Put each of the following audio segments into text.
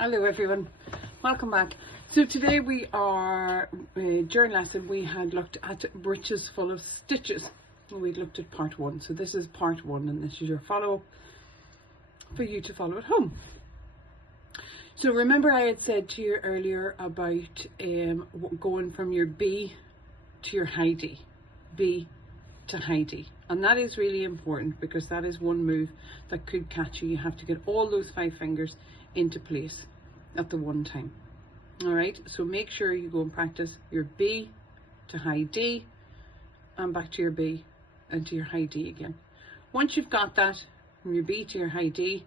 Hello everyone, welcome back. So today we are, during lesson we had looked at breeches full of stitches. We looked at part 1, so this is part 1 and this is your follow-up for you to follow at home. So remember I had said to you earlier about going from your B to your high D, B to high D, and that is really important because that is one move that could catch you. You have to get all those 5 fingers into place at the one time. All right, so make sure you go and practice your B to high D and back to your B and to your high D again. Once you've got that from your B to your high D,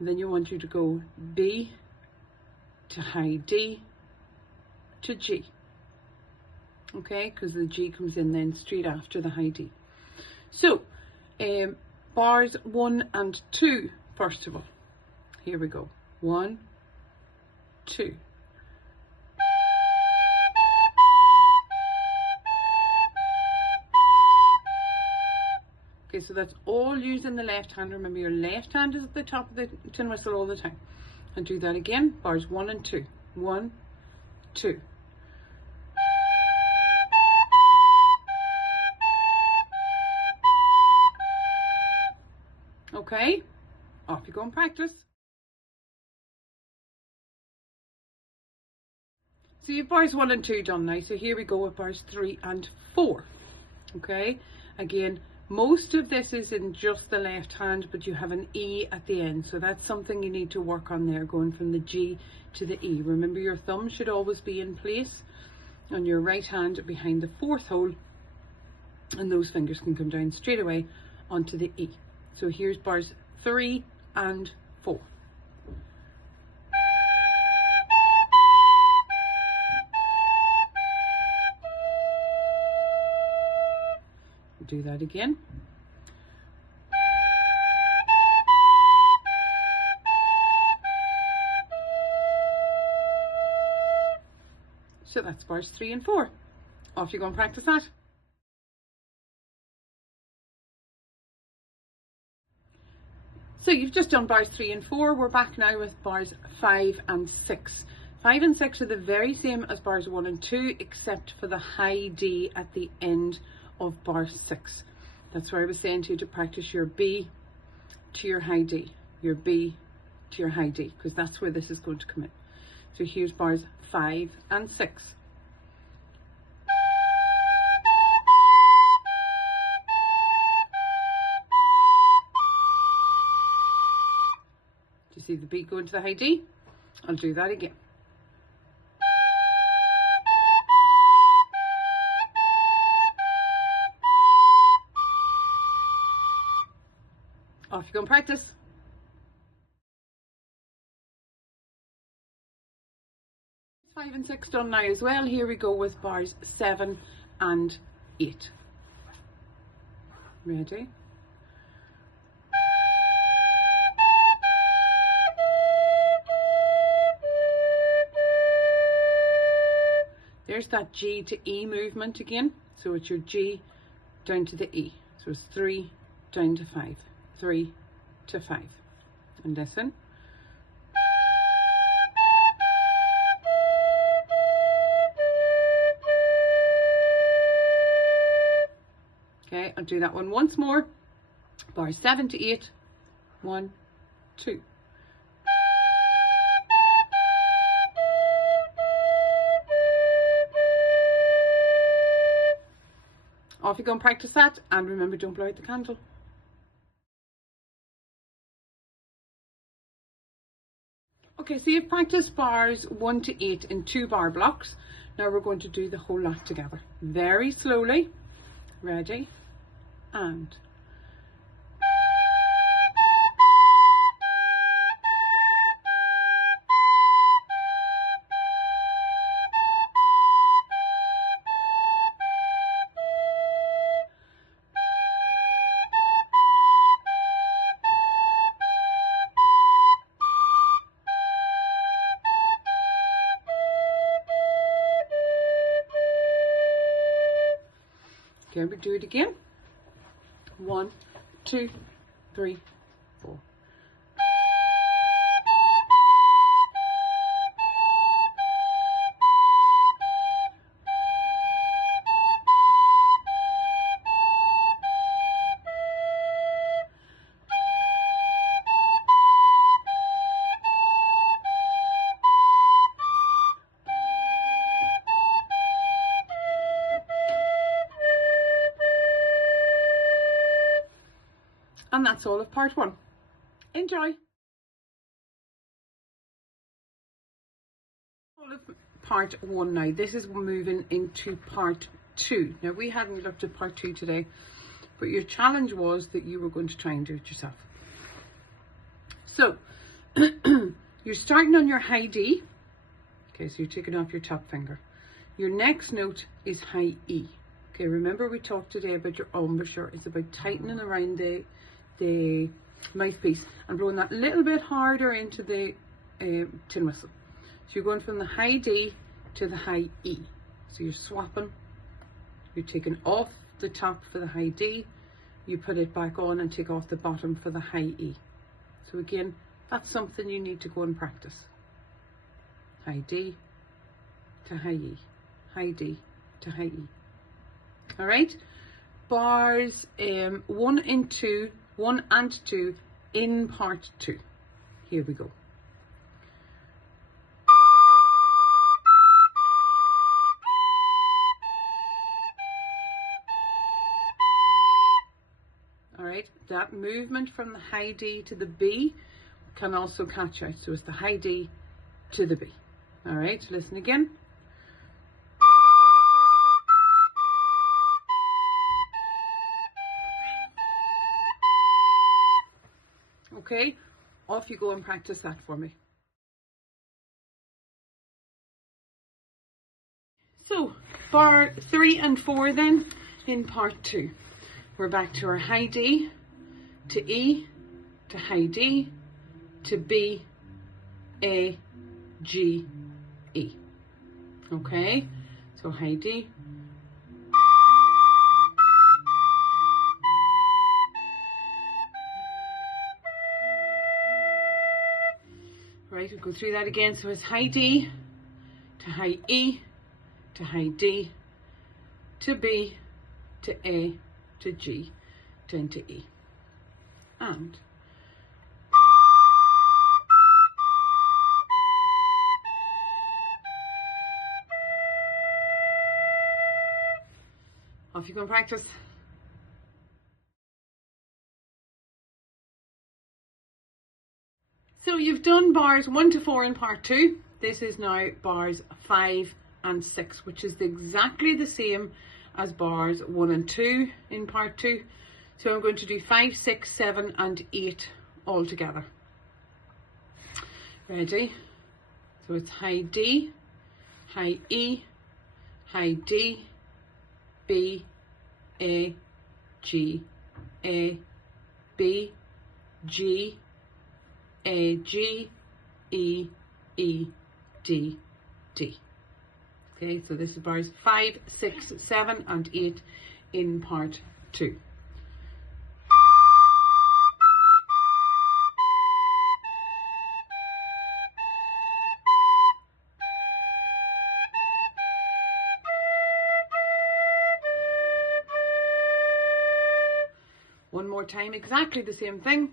then you want you to go B to high D to G. Okay, because the G comes in then straight after the high D. So bars 1 and 2 first of all. Here we go. 1, 2. Okay, so that's all using the left hand. Remember your left hand is at the top of the tin whistle all the time. And do that again, bars 1 and 2. 1, 2. Okay, off you go and practice. So you've bars 1 and 2 done now, so here we go with bars 3 and 4. Okay, again, most of this is in just the left hand, but you have an E at the end, so that's something you need to work on there, going from the G to the E. Remember your thumb should always be in place on your right hand behind the 4th hole, and those fingers can come down straight away onto the E. So here's bars 3 and 4. Do that again. So that's bars 3 and 4. Off you go and practice that. So you've just done bars 3 and 4. We're back now with bars 5 and 6. 5 and 6 are the very same as bars 1 and 2, except for the high D at the end of bar 6. That's why I was saying to you to practice your B to your high D, your B to your high D, because that's where this is going to come in. So here's bars 5 and 6. Do you see the B going to the high D? I'll do that again. Off you go and practice. 5 and 6 done now as well. Here we go with bars 7 and 8. Ready? There's that G to E movement again. So it's your G down to the E. So it's 3 down to 5. 3 to 5. And listen. Okay, I'll do that one once more. Bars 7 to 8. 1, 2. Off you go and practice that, and remember, don't blow out the candle. Okay, so you've practiced bars 1 to 8 in 2 bar blocks. Now we're going to do the whole lot together. Very slowly. Ready? And. Okay, we do it again. 1, 2, 3, 4. And that's all of part 1. Enjoy. All of part 1 now. This is moving into part 2. Now, we hadn't looked at part 2 today, but your challenge was that you were going to try and do it yourself. So you're starting on your high D. Okay, so you're taking off your top finger. Your next note is high E. Okay, remember we talked today about your embouchure. It's about tightening around the mouthpiece and blowing that little bit harder into the tin whistle. So you're going from the high D to the high E. So you're swapping. You're taking off the top for the high D. You put it back on and take off the bottom for the high E. So again, that's something you need to go and practice. High D to high E. High D to high E. All right, bars 1 and 2 in part 2. Here we go. All right, that movement from the high D to the B can also catch out. So it's the high D to the B. All right, listen again. Okay, off you go and practice that for me. So, bar 3 and 4 then in part 2. We're back to our high D, to E, to high D, to B, A, G, E. Okay, so high D. Right, we'll go through that again. So it's high D, to high E, to high D, to B, to A, to G, then to E. And off you go and practice. So you've done bars 1 to 4 in part 2. This is now bars 5 and 6, which is exactly the same as bars 1 and 2 in part 2. So I'm going to do 5, 6, 7 and 8 all together. Ready? So it's high D, high E, high D, B, A, G, A, B, G, A, G, E, E, D, D. Okay, so this is bars 5, 6, 7 and 8 in part 2. One more time, exactly the same thing.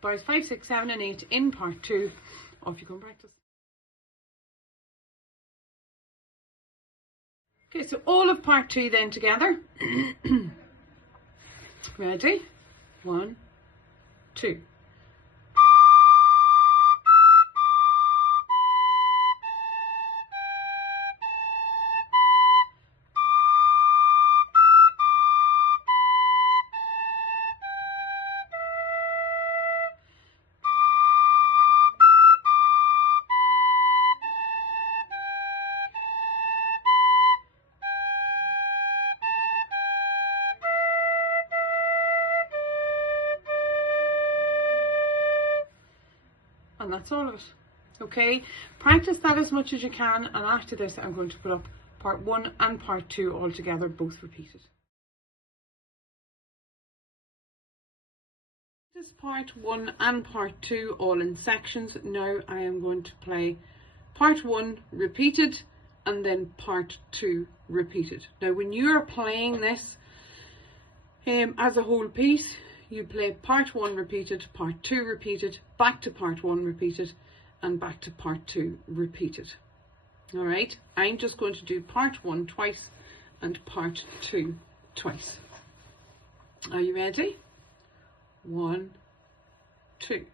Bars 5, 6, 7 and 8 in part 2. Off you go and practice. Okay, so all of part 2 then together. Ready? 1, 2. And that's all of it. Okay, practice that as much as you can, and after this I'm going to put up part 1 and part 2 all together, both repeated. This is part 1 and part 2 all in sections. Now I am going to play part 1 repeated and then part 2 repeated. Now when you are playing this, As a whole piece, you play part 1 repeated, part 2 repeated, back to part 1 repeated, and back to part 2 repeated. Alright, I'm just going to do part 1 twice and part 2 twice. Are you ready? 1, 2.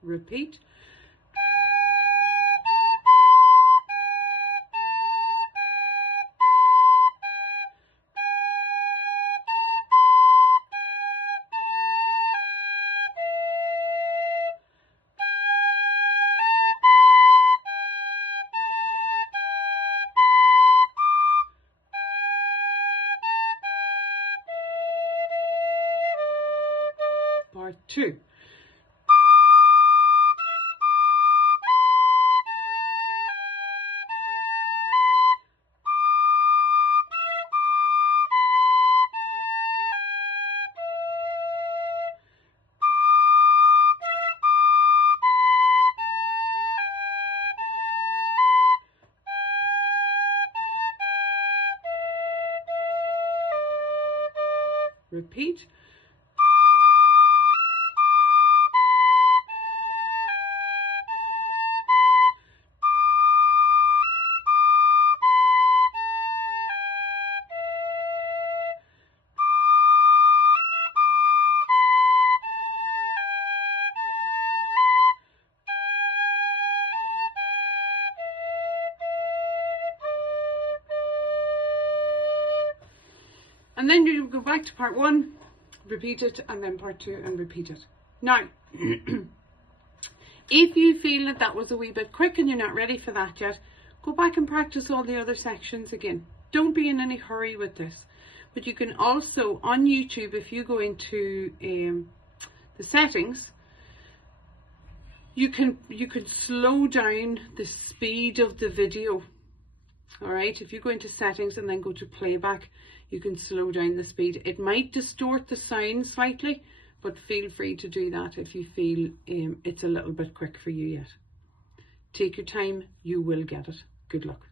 Repeat. Part 2. Repeat. And then you go back to part 1, repeat it, and then part 2 and repeat it. Now, if you feel that that was a wee bit quick and you're not ready for that yet, go back and practice all the other sections again. Don't be in any hurry with this. But you can also, on YouTube, if you go into the settings, you can slow down the speed of the video. Alright, if you go into settings and then go to playback, you can slow down the speed. It might distort the sound slightly, but feel free to do that if you feel it's a little bit quick for you yet. Take your time, you will get it. Good luck.